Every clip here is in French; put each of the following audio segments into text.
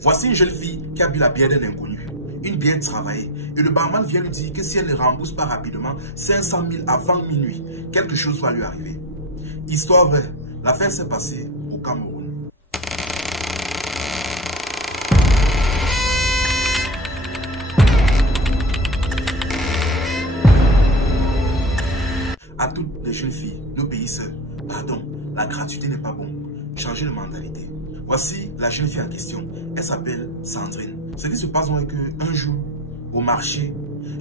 Voici une jeune fille qui a bu la bière d'un inconnu. Une bière travaillée. Et le barman vient lui dire que si elle ne rembourse pas rapidement 500 000 avant minuit, quelque chose va lui arriver. Histoire vraie. L'affaire s'est passée au Cameroun. À toutes les jeunes filles, nos pays seuls, pardon, la gratuité n'est pas bon. Changez de mentalité. Voici la jeune fille en question. Elle s'appelle Sandrine. Ce qui se passe est qu'un jour, au marché,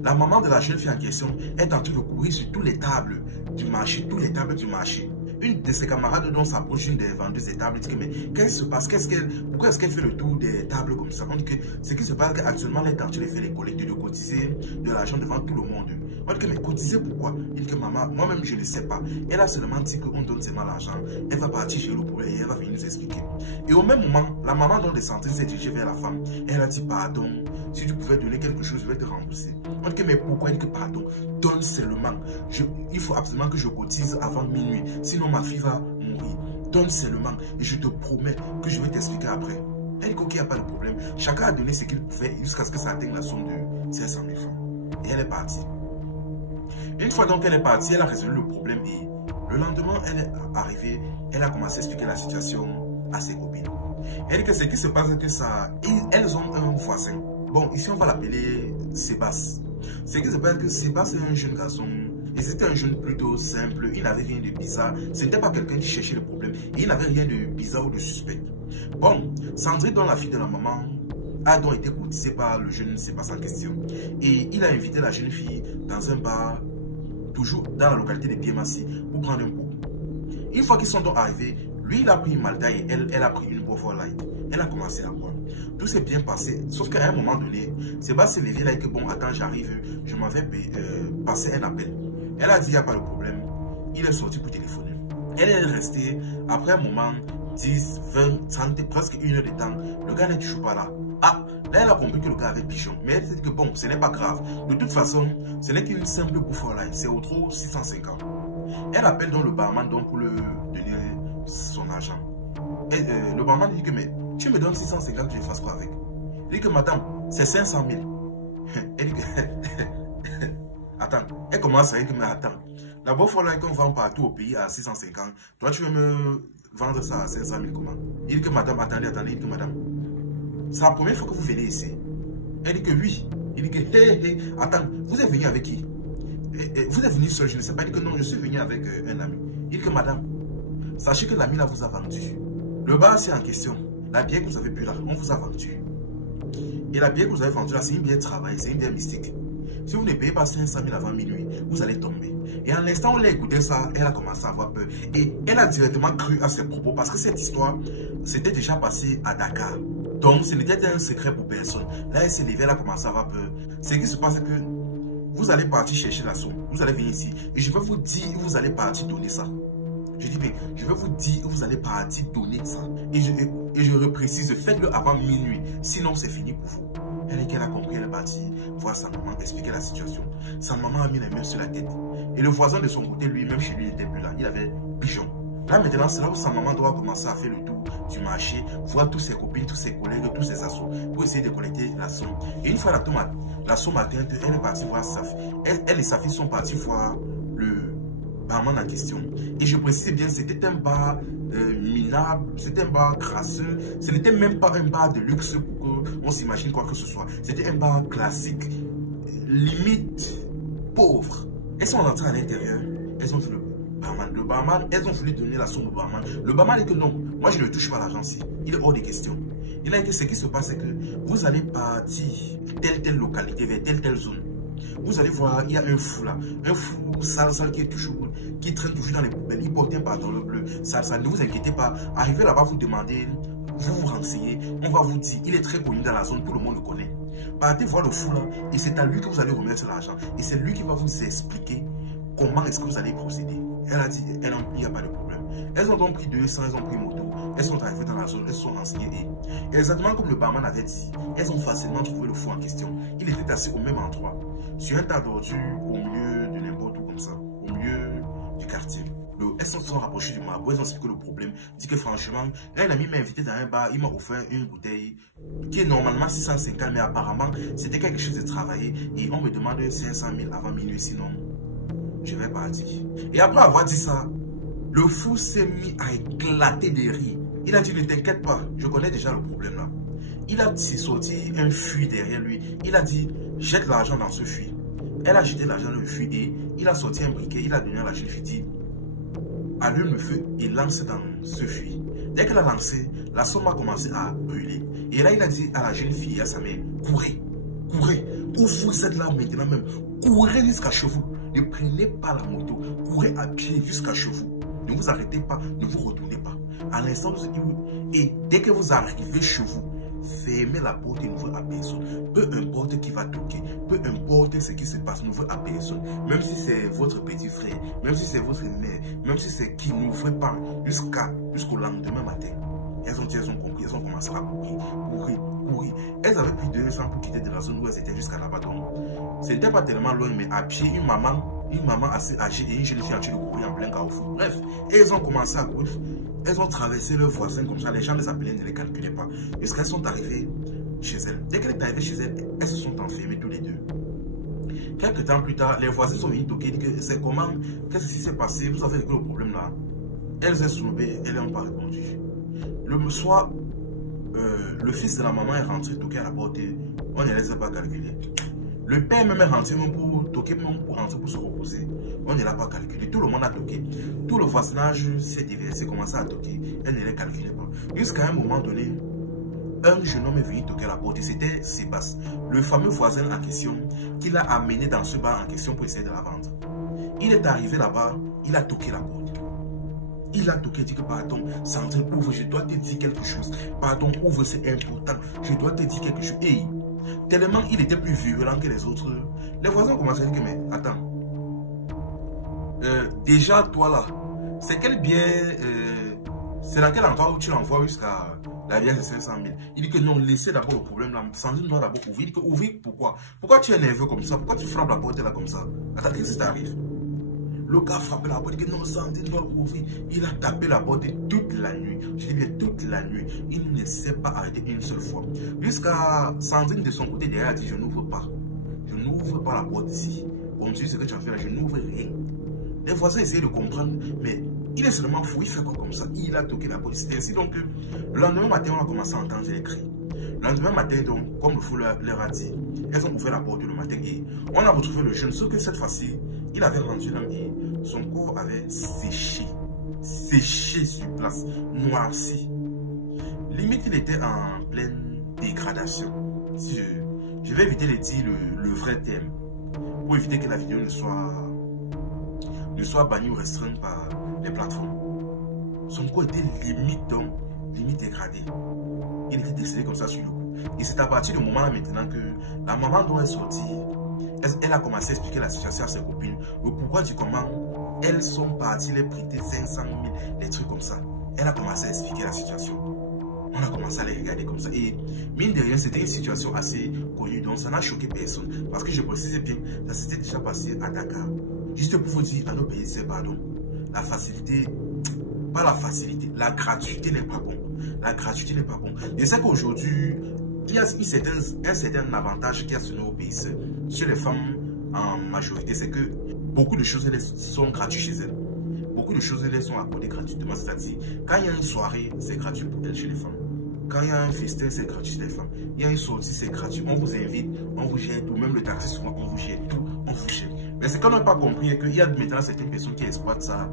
la maman de la jeune fille en question est en train de courir sur toutes les tables du marché, Une de ses camarades dont s'approche une des vendeuses des tables dit que mais qu'est-ce qui se passe? Pourquoi est-ce qu'elle fait le tour des tables comme ça? On dit que ce qui se passe actuellement, elle est en train de faire les collectes, de cotiser de l'argent devant tout le monde. On dit que mais cotiser pourquoi? Il dit que maman, moi-même je ne sais pas. Elle a seulement dit qu'on donne seulement l'argent. Elle va partir chez le problème et elle va venir nous expliquer. Et au même moment, la maman dont les Sandrine s'est dirigée vers la femme. Elle a dit pardon, si tu pouvais donner quelque chose, je vais te rembourser. On dit que mais pourquoi? Elle dit que pardon, donne seulement. Il faut absolument que je cotise avant minuit. Sinon ma fille va mourir. Donne seulement et je te promets que je vais t'expliquer après. Elle dit qu'il n'y a pas de problème. Chacun a donné ce qu'il pouvait jusqu'à ce que ça atteigne la somme de 500 000 francs. Et elle est partie. Une fois donc qu'elle est partie, elle a résolu le problème et le lendemain, elle est arrivée, elle a commencé à expliquer la situation à ses copines. Elle dit que ce qui se passe, c'est que elles ont un voisin. Bon, ici on va l'appeler Sébastien. Ce qui se passe, c'est que Sébastien est un jeune garçon. Et c'était un jeune plutôt simple, il n'avait rien de bizarre. Ce n'était pas quelqu'un qui cherchait le problème. Et il n'avait rien de bizarre ou de suspect. Bon, Sandrine, dont la fille de la maman, a donc été courtisée par le jeune Sébastien en question. Et il a invité la jeune fille dans un bar, toujours dans la localité de Piémassi, pour prendre un coup. Une fois qu'ils sont donc arrivés, lui il a pris une Malta et elle a pris une Beaufort Light. Elle a commencé à boire. Tout s'est bien passé, sauf qu'à un moment donné, Sébastien s'est levé là et que bon, attends, j'arrive, je m'en vais passer un appel. Elle a dit, il n'y a pas de problème. Il est sorti pour téléphoner. Elle est restée, après un moment, 10, 20, 30, presque une heure de temps. Le gars n'est toujours pas là. Ah, là, elle a compris que le gars avait pigeon. Mais elle s'est dit que bon, ce n'est pas grave. De toute façon, ce n'est qu'une simple Beaufort Light. C'est au trop 650. Elle appelle donc le barman donc pour lui donner son argent. Et le barman dit que, mais tu me donnes 650, je fasse quoi avec? Il dit que, madame, c'est 500 000. Elle dit que... Attends, elle commence à dire que, mais attends, la Beaufort Light qu'on vend partout au pays à 650, toi tu veux me vendre ça à 500 000 comment? Il dit que madame, attendez, il dit que madame, c'est la première fois que vous venez ici. Elle dit que oui. Il dit que, hé, attends, vous êtes venu avec qui? Vous êtes venu seul, je ne sais pas. Il dit que non, je suis venu avec un ami. Il dit que madame, sachez que l'ami là vous a vendu. Le bar c'est en question. La bière que vous avez bu là, on vous a vendu. Et la bière que vous avez vendue là, c'est une bière travaillée, c'est une bière mystique. Si vous ne payez pas 500 000 avant minuit, vous allez tomber. Et à l'instant où elle a écouté ça, elle a commencé à avoir peur. Et elle a directement cru à ses propos parce que cette histoire s'était déjà passée à Dakar. Donc ce n'était un secret pour personne. Là, elle s'est levée, elle a commencé à avoir peur. Ce qui se passe, c'est que vous allez partir chercher la somme. Vous allez venir ici. Et je vais vous dire où vous allez partir donner ça. Je dis, mais je vais vous dire où vous allez partir donner ça. Et je reprécise, faites-le avant minuit. Sinon, c'est fini pour vous. Elle est qu'elle a compris, elle est partie voir sa maman, expliquer la situation. Sa maman a mis les mains sur la tête. Et le voisin de son côté, lui-même, chez lui, n'était plus là. Il avait pigeon. Là, maintenant, c'est là où sa maman doit commencer à faire le tour du marché, voir tous ses copines, tous ses collègues, tous ses assos, pour essayer de collecter la somme. Et une fois la somme atteinte, elle est partie voir sa fille. Elle et sa fille sont partis voir le barman en question. Et je précise bien, c'était un bar minable, c'était un bar crasseux. Ce n'était même pas un bar de luxe pour qu'on s'imagine quoi que ce soit. C'était un bar classique, limite pauvre. Elles sont rentrées à l'intérieur, elles ont vu le barman, elles ont voulu donner la somme au barman. Le barman dit que non, moi je ne touche pas l'argent-ci. Il est hors de question. Il a dit que ce qui se passe, c'est que vous allez partir telle localité, vers telle zone. Vous allez voir, il y a un fou là. Un fou sale qui traîne toujours dans les poubelles. Il porte un pantalon bleu. Sale. Ne vous inquiétez pas. Arrivez là-bas, vous demandez, vous vous renseignez. On va vous dire, il est très connu dans la zone, tout le monde le connaît. Partez voir le fou là. Et c'est à lui que vous allez remettre l'argent. Et c'est lui qui va vous expliquer comment est-ce que vous allez procéder. Elle a dit, il n'y a pas de problème. Elles ont donc pris 200, elles ont pris moto. Elles sont arrivées dans la zone, elles se sont renseignées. Et exactement comme le barman avait dit, elles ont facilement trouvé le fou en question. Il était assis au même endroit, sur un tas d'ordures, au milieu de n'importe où comme ça, au milieu du quartier. elles se sont rapprochées du marabout, elles ont expliqué le problème. Dit que franchement, un ami m'a invité dans un bar, il m'a offert une bouteille qui est normalement 650, mais apparemment, c'était quelque chose de travaillé. Et on me demande 500 000 avant minuit, sinon, je vais partir. Et après avoir dit ça, le fou s'est mis à éclater de rire. Il a dit, ne t'inquiète pas, je connais déjà le problème là. Il a sorti un fuit derrière lui. Il a dit, jette l'argent dans ce fuit. Elle a jeté l'argent dans le fuit et il a sorti un briquet. Il a donné à la jeune fille, dit, allume le feu et lance dans ce fuit. Dès qu'elle a lancé, la somme a commencé à brûler. Et là, il a dit à la jeune fille et à sa mère, courez, courez, où vous êtes là maintenant même, courez jusqu'à chez vous. Ne prenez pas la moto, courez à pied jusqu'à chez vous. Ne vous arrêtez pas, ne vous retournez pas. À l'instant et dès que vous arrivez chez vous, fermez la porte et n'ouvrez à personne. Peu importe qui va toquer, peu importe ce qui se passe, n'ouvrez à personne. Même si c'est votre petit frère, même si c'est votre mère, même si c'est qui, n'ouvrez pas jusqu'au lendemain matin. Elles ont compris, elles ont commencé à courir, courir, courir. Elles avaient pris 2 ans pour quitter de la zone où elles étaient jusqu'à là-bas. C'était pas tellement loin, mais à pied, une maman assez âgée et une jeune fille en train de courir en plein carrefour. Bref, elles ont commencé à courir. Elles ont traversé leurs voisins comme ça. Les gens les appelaient, ne les calculaient pas. Jusqu'à qu'elles sont arrivées chez elles. Dès qu'elles sont arrivées chez elles, elles se sont enfermées tous les deux. Quelques temps plus tard, les voisins sont venus toquer. C'est comment? Qu'est-ce qui s'est passé? Vous avez réglé le problème là? Elles sont soulevées, elles n'ont pas répondu. Le soir, le fils de la maman est rentré toquer à la porte. On ne les a pas calculés. Le père même est rentré même pour toquer, même pour rentrer pour se reposer. On ne l'a pas calculé. Tout le monde a toqué. Tout le voisinage s'est déversé, commencé à toquer. Elle ne les calculait pas. Jusqu'à un moment donné, un jeune homme est venu toquer à la porte. C'était Sébastien, le fameux voisin en question, qui l'a amené dans ce bar en question pour essayer de la vendre. Il est arrivé là-bas, il a toqué la porte. Il a toqué, il dit que pardon, Sandrine, ouvre, je dois te dire quelque chose. Pardon, ouvre, c'est important. Je dois te dire quelque chose. Et tellement il était plus violent que les autres, les voisins ont commencé à dire que, mais attends, déjà toi là, c'est quel bien, c'est dans quel endroit où tu l'envoies jusqu'à la vieille de 500 000. Il dit que non, laissez d'abord le problème là, Sandrine doit d'abord ouvrir. Il dit que ouvrir pourquoi? Pourquoi tu es nerveux comme ça? Pourquoi tu frappes la porte là comme ça? Attends, qu'est-ce qui t'arrive? Le gars frappait la porte, il dit que non, Sandrine doit ouvrir. Il a tapé la porte toute la nuit. Je dis bien toute la nuit. Il ne s'est pas arrêté une seule fois. Jusqu'à Sandrine de son côté derrière a dit, je n'ouvre pas. Je n'ouvre pas la porte ici. Continue ce que tu as fait là, je n'ouvre rien. Les voisins essayaient de comprendre, mais il est seulement fou, il fait quoi comme ça? Il a toqué la porte. C'était ainsi donc que le lendemain matin, on a commencé à entendre les cris. Le lendemain matin, donc, comme le fou leur a dit, elles ont ouvert la porte le matin et on a retrouvé le jeune, sauf que cette fois-ci, il avait rendu l'âme et son corps avait séché sur place, noirci. Limite, il était en pleine dégradation. Si je vais éviter de dire le vrai terme, pour éviter que la vidéo ne soit bannie ou restreinte par les plateformes. Son corps était limite dégradé. Il était décédé comme ça sur le coup. Et c'est à partir du moment là maintenant que la maman doit sortir. Elle a commencé à expliquer la situation à ses copines. Le pourquoi du comment elles sont parties les prêter 500 000, des trucs comme ça. Elle a commencé à expliquer la situation. On a commencé à les regarder comme ça. Et mine de rien, c'était une situation assez connue. Donc ça n'a choqué personne. Parce que je précisais bien, ça s'était déjà passé à Dakar. Juste pour vous dire, à nos pays, c'est pardon. La facilité, pas la facilité, la gratuité n'est pas bon. La gratuité n'est pas bon. Je sais qu'aujourd'hui, il y a un certain avantage qu'il y a sur nos pays, sur les femmes en majorité, c'est que beaucoup de choses sont gratuites chez elles. Beaucoup de choses elles sont accordées gratuitement. C'est-à-dire, quand il y a une soirée, c'est gratuit pour elles chez les femmes. Quand il y a un festin, c'est gratuit chez les femmes. Il y a une sortie, c'est gratuit. On vous invite, on vous gère tout. Même le taxi, souvent, on vous gère tout. On vous gère. Mais c'est qu'on n'a pas compris qu'il y a maintenant certaines personnes qui exploitent ça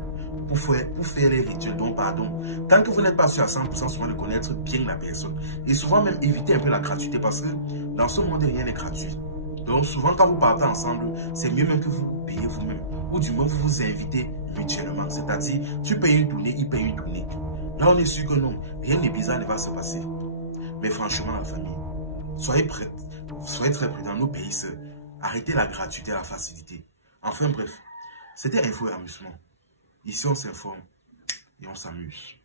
pour faire les rituels. Donc, pardon. Tant que vous n'êtes pas sûr à 100% souvent de connaître bien la personne. Et souvent même éviter un peu la gratuité parce que dans ce monde, rien n'est gratuit. Donc, souvent, quand vous partez ensemble, c'est mieux même que vous payez vous-même. Ou du moins, vous vous invitez mutuellement. C'est-à-dire, tu payes une tournée, il paye une tournée. Là, on est sûr que non, rien de bizarre ne va se passer. Mais franchement, la famille, soyez prêts. Soyez très prêts dans nos pays. Arrêtez la gratuité et la facilité. Enfin bref, c'était Info et Amusement. Ici, on s'informe et on s'amuse.